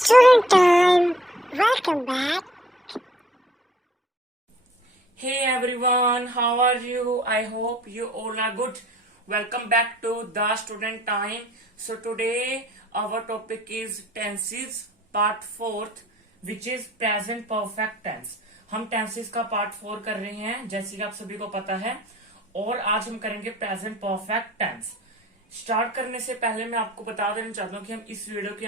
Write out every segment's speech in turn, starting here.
Student time. Welcome back. Hey everyone, how are you? I hope you all are good. Welcome back to the student time. So today our topic is tenses part 4th which is present perfect tense. हम tenses का part 4 कर रहे हैं जैसे कि आप सभी को पता है और आज हम करेंगे present perfect tense. स्टार्ट करने से पहले मैं आपको बता देना चाहता हूँ कि हम इस वीडियो के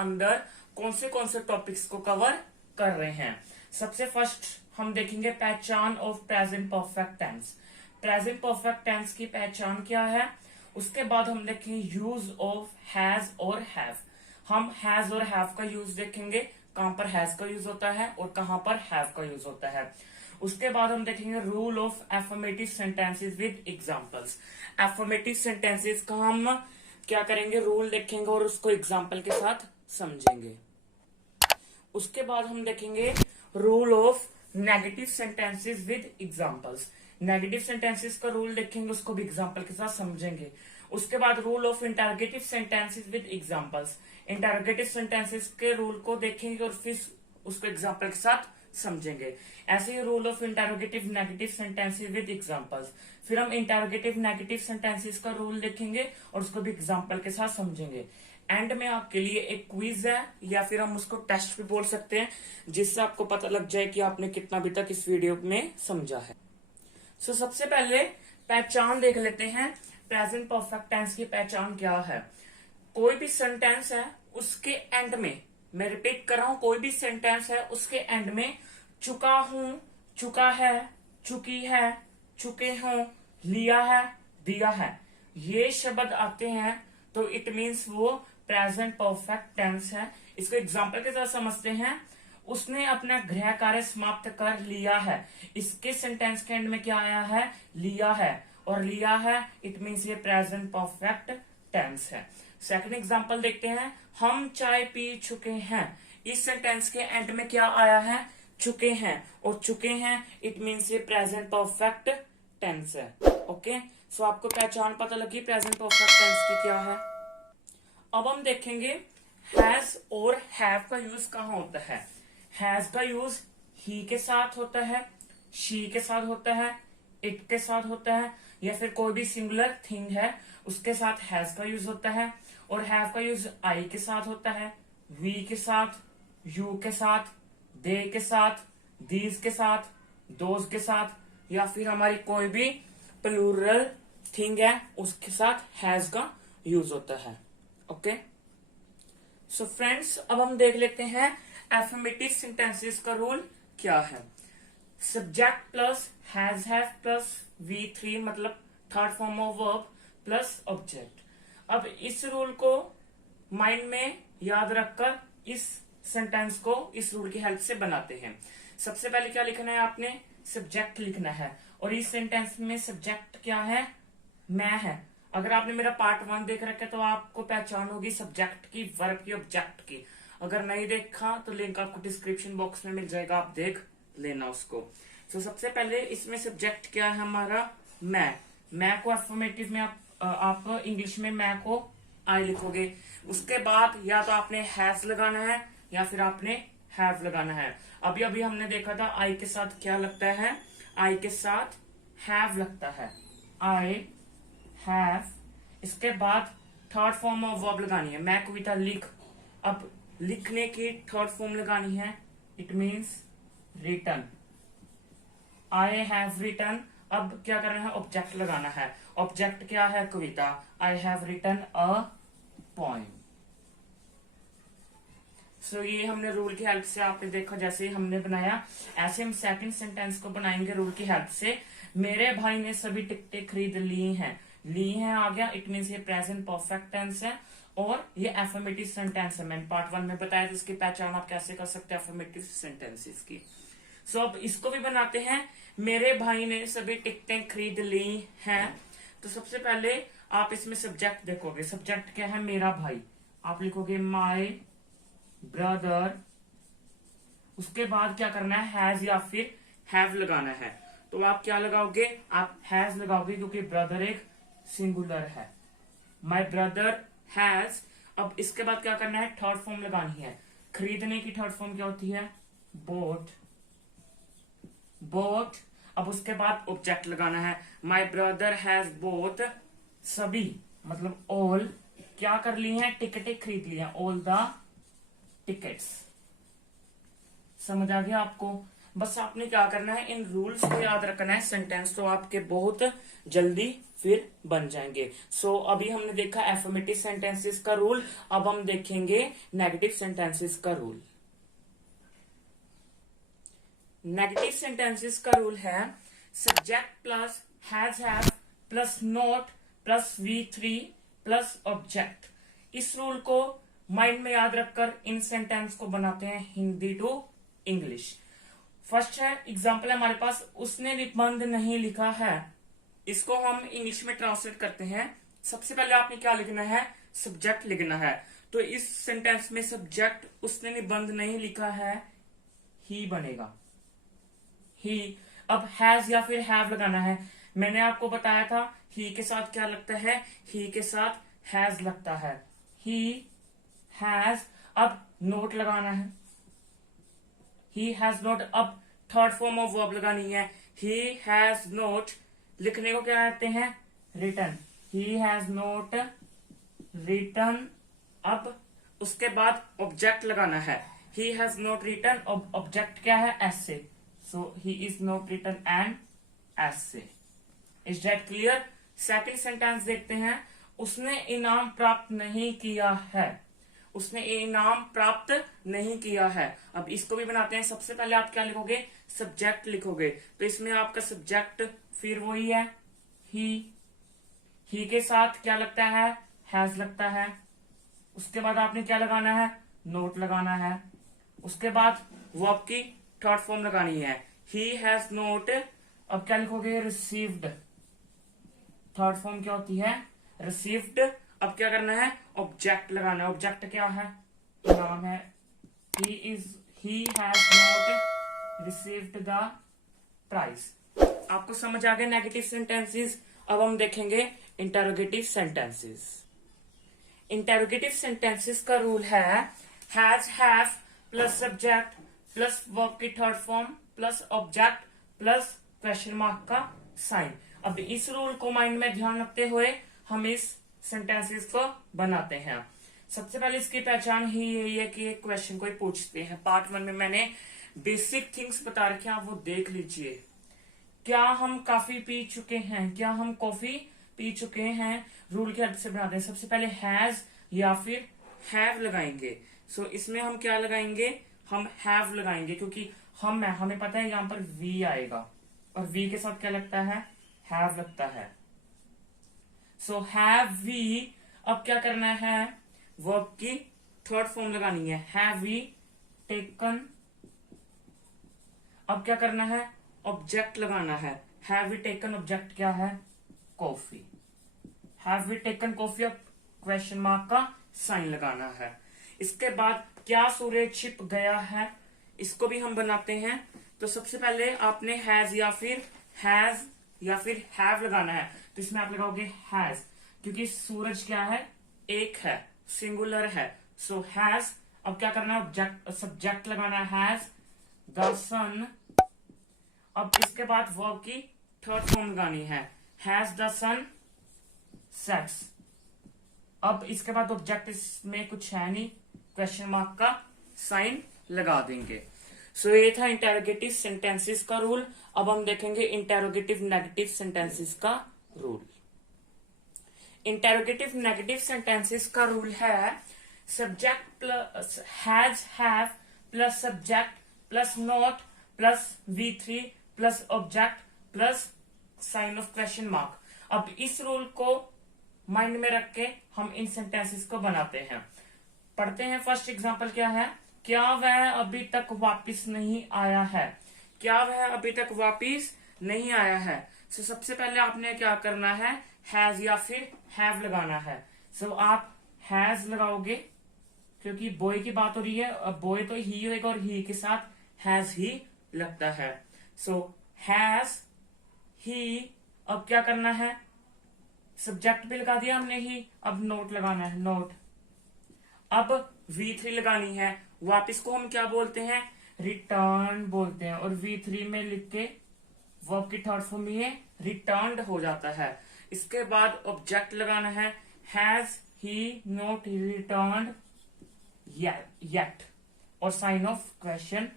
अंदर कौन से टॉपिक्स को कवर कर रहे हैं। सबसे फर्स्ट हम देखेंगे पहचान of present perfect tense. Present perfect tense की पहचान क्या है। उसके बाद हम देखेंगे यूज ऑफ हैज और हैव। हम हैज और हैव का यूज देखेंगे, कहां पर हैज का यूज होता है और कहां पर हैव का यूज होता है। उसके बाद हम देखेंगे rule of affirmative sentences with examples. Affirmative sentences का हम क्या करेंगे, रूल देखेंगे और उसको एग्जांपल के साथ समझेंगे। उसके बाद हम देखेंगे rule of negative sentences with examples. Negative sentences का रूल देखेंगे, उसको भी एग्जांपल के साथ समझेंगे। उसके बाद rule of interrogative sentences with examples. Interrogative sentences के रूल को देखेंगे और फिर उसको एग्जांपल के साथ समझेंगे। ऐसे ही rule of interrogative negative sentences with examples. फिर हम इंटरोगेटिव नेगेटिव सेंटेंसेस का रूल देखेंगे और उसको भी एग्जांपल के साथ समझेंगे। एंड में आपके लिए एक क्विज है या फिर हम उसको टेस्ट भी बोल सकते हैं जिससे आपको पता लग जाए कि आपने कितना अभी तक इस वीडियो में समझा है। सो सबसे पहले पहचान देख लेते हैं। प्रेजेंट परफेक्ट टेंस की पहचान क्या है। कोई भी सेंटेंस है उसके एंड में, मैं रिपीट कर रहा हूं, कोई भी सेंटेंस है उसके एंड में चुका हूं, चुका है, चुकी है, चुके हों, लिया है, दिया है, ये शब्द आते हैं तो इट मीन्स वो प्रेजेंट परफेक्ट टेंस है। इसको एग्जांपल के साथ समझते हैं। उसने अपना गृह कार्य समाप्त कर लिया है। इसके सेंटेंस के एंड में क्या आया है, लिया है, और लिया है इट मीन्स ये प्रेजेंट परफेक्ट टेंस है। सेकंड एग्जांपल देखते हैं। हम चाय पी चुके हैं। इस सेंटेंस के एंड में क्या आया है, चुके हैं, और चुके हैं इट मीन्स ये प्रेजेंट परफेक्ट टेंस है। ओके, सो आपको पहचान पता लगी प्रेजेंट परफेक्ट टेंस की क्या है। अब हम देखेंगे हैज और हैव का यूज कहाँ होता है। हैज का यूज ही के साथ होता है, शी के साथ होता है, इट के साथ होता है, या फिर कोई भी सिंगुलर थिंग है उसके साथ हैज का यूज होता है। और हैव का यूज आई के साथ होता है, वी के साथ, यू के साथ, दे के साथ, दीज के साथ, दोज के साथ, या फिर हमारी कोई भी प्लूरल थिंग है उसके साथ हैज का यूज होता है। ओके, सो फ्रेंड्स अब हम देख लेते हैं एफर्मेटिव सेंटेंसेस का रूल क्या है। Subject plus has have plus V3 मतलब third form of verb plus object. अब इस रूल को माइंड में याद रखकर इस सेंटेंस को इस रूल की हेल्प से बनाते हैं। सबसे पहले क्या लिखना है, आपने सब्जेक्ट लिखना है, और इस सेंटेंस में सब्जेक्ट क्या है, मैं है। अगर आपने मेरा पार्ट 1 देख रखा है तो आपको पहचान होगी सब्जेक्ट की, वर्ब की, ऑब्जेक्ट की। अगर नहीं देखा तो लिंक आपको डिस्क्रिप्शन बॉक्स में मिल जाएगा, आप देख लेना उसको। तो सबसे पहले इसमें सब्जेक्ट क्या है हमारा, मैं को अफर्मेटिव में आप इंग्लिश में मैं को आई लिखोगे। उसके बाद या तो आपने हैज लगाना है या फिर आपने हैव लगाना है। अभी अभी हमने देखा था आई के साथ क्या लगता है, आई के साथ हैव लगता है, आई हैव। इसके बाद थर्ड फॉर्म ऑफ वर्ब लगानी है, मैं कविता लिख। अब लिखने की थर्ड फॉर्म लगानी है, it means written, I have written. अब क्या करना है, ऑब्जेक्ट लगाना है। ऑब्जेक्ट क्या है, कविता, I have written a poem. So ये हमने रूल की हेल्प से आपने देखा जैसे हमने बनाया, ऐसे हम सेकंड सेंटेंस को बनाएंगे रूल की हेल्प से। मेरे भाई ने सभी टिकटें खरीद ली हैं, ली हैं आ गया, इट मीन्स ये प्रेजेंट परफेक्ट टेंस है और ये एफर्मेटिव सेंटेंस है। मैंने पार्ट 1 में बताया था इसकी पहचान आप कैसे कर सकते हैं एफर्मेटिव सेंटेंसेस की। सो अब इसको भी बनाते हैं। मेरे भाई ने सभी टिकटें खरीद ली हैं। तो सबसे पहले आप इसमें सब्जेक्ट देखोगे, सब्जेक्ट क्या है, मेरा भाई, आप लिखोगे माई ब्रदर। उसके बाद क्या करना है, हैज या फिर हैव लगाना है। तो आप क्या लगाओगे, आप हैज लगाओगे क्योंकि ब्रदर एक सिंगुलर है, माई ब्रदर हैज। अब इसके बाद क्या करना है, थर्ड फॉर्म लगानी है, खरीदने की थर्ड फॉर्म क्या होती है? बोट। बोट। अब उसके बाद ऑब्जेक्ट लगाना है। माई ब्रदर हैज बोट, सभी मतलब ऑल क्या कर ली हैं? टिकटें खरीद ली हैं। All the tickets. समझ आ गया आपको? बस आपने क्या करना है, इन रूल्स को याद रखना है। सेंटेंस तो आपके बहुत जल्दी फिर बन जाएंगे। अभी हमने देखा एफर्मेटिव सेंटेंसेस का रूल, अब हम देखेंगे नेगेटिव सेंटेंसेस का रूल। नेगेटिव सेंटेंसेस का रूल है subject plus has have plus not plus V3 plus object. इस रूल को माइंड में याद रखकर इन सेंटेंस को बनाते हैं हिंदी टू इंग्लिश। फर्स्ट है एग्जाम्पल है हमारे पास, उसने निबंध नहीं लिखा है। इसको हम इंग्लिश में ट्रांसलेट करते हैं। सबसे पहले आपने क्या लिखना है? सब्जेक्ट लिखना है। तो इस सेंटेंस में सब्जेक्ट उसने निबंध नहीं लिखा है, ही बनेगा। ही। अब हैज या फिर हैव लगाना है। मैंने आपको बताया था ही के साथ क्या लगता है? ही के साथ हैज लगता है। He has. अब नोट लगाना है। He has note. अब थर्ड फॉर्म ऑफ वर्ब लगानी है। ही हैज नोट लिखने को क्या कहते हैं? Written. He has not written. अब उसके बाद ऑब्जेक्ट लगाना है। He has not written. Object क्या है? Essay. So he is not written an essay. Is that clear? Second sentence देखते हैं। उसने इनाम प्राप्त नहीं किया है। उसने इनाम प्राप्त नहीं किया है। अब इसको भी बनाते हैं। सबसे पहले आप क्या लिखोगे? सब्जेक्ट लिखोगे। तो इसमें आपका सब्जेक्ट फिर वही है ही के साथ क्या लगता है? हैज लगता है। उसके बाद आपने क्या लगाना है? नोट लगाना है। उसके बाद वर्ब की थर्ड फॉर्म लगानी है। He has note. अब क्या लिखोगे? रिसीव्ड। थर्ड फॉर्म क्या होती है? रिसीव्ड। अब क्या करना है? ऑब्जेक्ट लगाना है। ऑब्जेक्ट क्या है? नाम है। He has not received the prize. आपको समझ आ गया नेगेटिव सेंटेंसेस। अब हम देखेंगे इंटेरोगेटिव सेंटेंसेस। इंटेरोगेटिव सेंटेंसेस का रूल है has have plus subject plus verb की third form plus object plus question mark का साइन। अब इस रूल को माइंड में ध्यान रखते हुए हम इस सेंटेंसेस को बनाते हैं। सबसे पहले इसकी पहचान ही यही है कि एक क्वेश्चन कोई पूछते हैं। पार्ट 1 में मैंने बेसिक थिंग्स बता रखे हैं, आप वो देख लीजिए। क्या हम काफी पी चुके हैं? क्या हम कॉफी पी चुके हैं? रूल की हेल्प से बनाते हैं। सबसे पहले हैज या फिर हैव लगाएंगे। इसमें हम क्या लगाएंगे? हम हैव लगाएंगे, क्योंकि हमें पता है यहां पर वी आएगा और वी के साथ क्या लगता है? हैव लगता है। Have we. अब क्या करना है? वर्ब की थर्ड फॉर्म लगानी है। Have we taken. अब क्या करना है? ऑब्जेक्ट लगाना है। Have we taken. ऑब्जेक्ट क्या है? Coffee. Have we taken coffee. अब क्वेश्चन मार्क का साइन लगाना है। इसके बाद क्या सूरज छिप गया है? इसको भी हम बनाते हैं। तो सबसे पहले आपने हैज या फिर हैव लगाना है। तो इसमें आप लगाओगे हैज, क्योंकि सूरज क्या है? एक है, सिंगुलर है। हैज। अब क्या करना है? सब्जेक्ट लगाना है हैज द सन। अब इसके बाद वर्ब की थर्ड फॉर्म लगानी है। Has the sun sets. अब इसके बाद ऑब्जेक्ट इसमें कुछ है नहीं, क्वेश्चन मार्क का साइन लगा देंगे। ये था इंटेरोगेटिव सेंटेंसेस का रूल। अब हम देखेंगे इंटेरोगेटिव नेगेटिव सेंटेंसेस का रूल। इंटेरोगेटिव नेगेटिव सेंटेंसेस का रूल है subject plus has have plus subject plus not plus V3 plus object plus sign of question mark. अब इस रूल को माइंड में रख के हम इन सेंटेंसेस को बनाते हैं। पढ़ते हैं। फर्स्ट एग्जांपल क्या है? क्या वह अभी तक वापस नहीं आया है? क्या वह अभी तक वापस नहीं आया है? सबसे पहले आपने क्या करना है? हैज या फिर हैव लगाना है। आप हैज लगाओगे क्योंकि बॉय की बात हो रही है। अब बॉय तो ही होगा और ही के साथ हैज ही लगता है। हैज ही। अब क्या करना है? सब्जेक्ट भी लगा दिया हमने ही। अब नोट लगाना है। नोट। अब V3 लगानी है। वापिस को हम क्या बोलते हैं, रिटर्न बोलते हैं। और V3 में लिख के वर्ब की थर्ड फॉर्म ये रिटर्न्ड हो जाता है। इसके बाद ऑब्जेक्ट लगाना है, has he not returned yet, और sign of question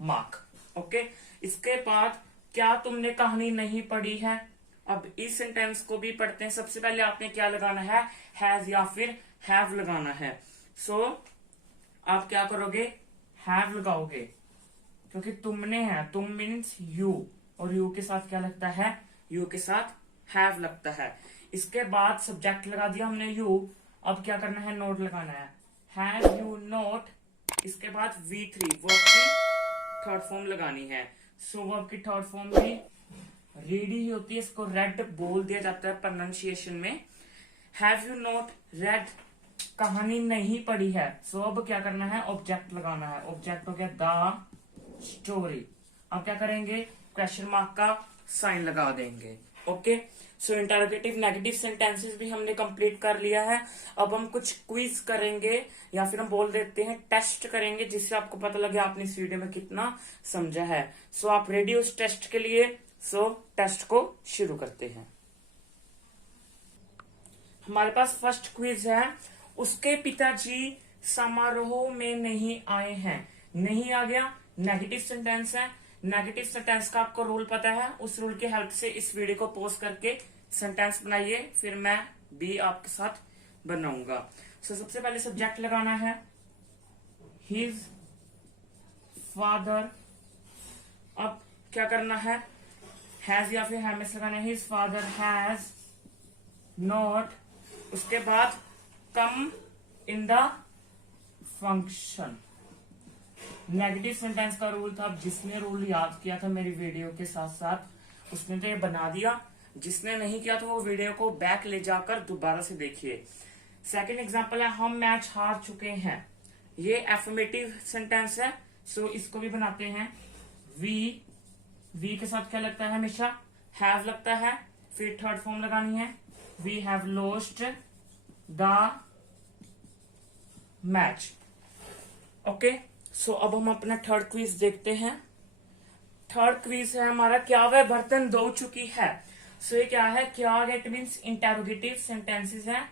mark. Okay, इसके बाद क्या तुमने कहानी नहीं पढ़ी है, अब इस सेंटेंस को भी पढ़ते हैं। सबसे पहले आपने क्या लगाना है, हैज या फिर हैव लगाना है। सो आप क्या करोगे, हैव लगाओगे, क्योंकि तुमने है, तुम मीन्स यू, और यू के साथ क्या लगता है, यू के साथ हैव लगता है। इसके बाद सब्जेक्ट लगा दिया हमने यू, अब क्या करना है, नोट लगाना है, हैव यू नोट। इसके बाद V3 वर्ब की थर्ड फॉर्म लगानी है। सो वर्ब की थर्ड फॉर्म भी रेड ही होती है, इसको रेड बोल दिया जाता है प्रोनाउंसिएशन में। हैव यू नॉट रेड, कहानी नहीं पढ़ी है। सो अब क्या करना है, ऑब्जेक्ट लगाना है। ऑब्जेक्ट हो गया द स्टोरी। अब क्या करेंगे, क्वेश्चन मार्क का साइन लगा देंगे। ओके, सो इंटरोगेटिव नेगेटिव सेंटेंसेस भी हमने कंप्लीट कर लिया है। अब हम कुछ क्विज करेंगे, या फिर हम बोल देते हैं टेस्ट करेंगे, जिससे आपको पता लगे आपने इस वीडियो में कितना समझा है। सो आप रेडी हो उस टेस्ट के लिए? सो टेस्ट को शुरू करते हैं। हमारे पास फर्स्ट क्विज है, उसके पिताजी समारोह में नहीं आए हैं। नहीं आ गया, नेगेटिव सेंटेंस है। नेगेटिव सेंटेंस का आपको रूल पता है, उस रूल की हेल्प से इस वीडियो को पॉज करके सेंटेंस बनाइए, फिर मैं भी आपके साथ बनाऊंगा। सो सबसे पहले सब्जेक्ट लगाना है, हिज फादर। अब क्या करना है, हैज या फिर हैमेस लगाना है, हिज फादर हैज नॉट। उसके बाद come in the function. Negative sentence का रूल था, जिसने रूल याद किया था मेरी वीडियो के साथ साथ उसने तो ये बना दिया, जिसने नहीं किया तो वो वीडियो को बैक ले जाकर दोबारा से देखिए। सेकंड एग्जांपल है, हम मैच हार चुके हैं। ये एफर्मेटिव सेंटेंस है, सो इसको भी बनाते हैं। वी के साथ क्या लगता है, हमेशा हैव लगता है। फिर थर्ड फॉर्म लगानी है, we have lost the match. Okay, so अब हम अपना थर्ड क्विज देखते हैं। थर्ड क्विज है हमारा, क्या वह बर्तन धो चुकी है। सो ये क्या है, क्या गेट मीन्स इंटेरोगेटिव सेंटेंसेस है।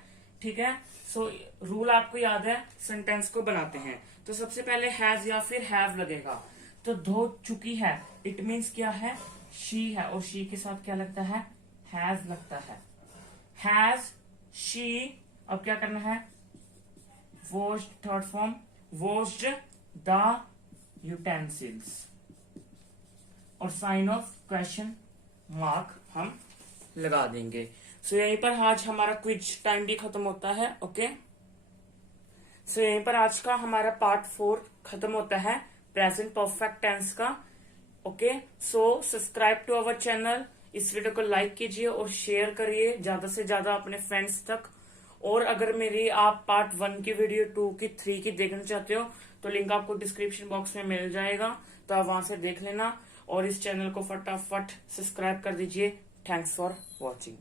ठीक है, सो रूल आपको याद है, सेंटेंस को बनाते हैं तो सबसे पहले हैज या फिर हैव लगेगा। तो धो चुकी है, इट मीन्स क्या है, शी है, और शी के साथ क्या लगता है, हैज लगता है। हैज शी, अब क्या करना है, washed third form, washed the utensils, और साइन ऑफ क्वेश्चन मार्क हम लगा देंगे। सो यहीं पर आज हमारा क्विज टाइम भी खत्म होता है। ओके, सो यहीं पर आज का हमारा पार्ट 4 खत्म होता है, प्रेजेंट परफेक्ट टेंस का। Okay, so subscribe to our channel, इस वीडियो को लाइक कीजिए और शेयर करिए ज्यादा से ज्यादा अपने फ्रेंड्स तक। और अगर मेरी आप पार्ट 1 की वीडियो, 2 की, 3 की देखना चाहते हो तो लिंक आपको डिस्क्रिप्शन बॉक्स में मिल जाएगा, तो आप वहां से देख लेना। और इस चैनल को फटाफट सब्सक्राइब कर दीजिए। Thanks for watching.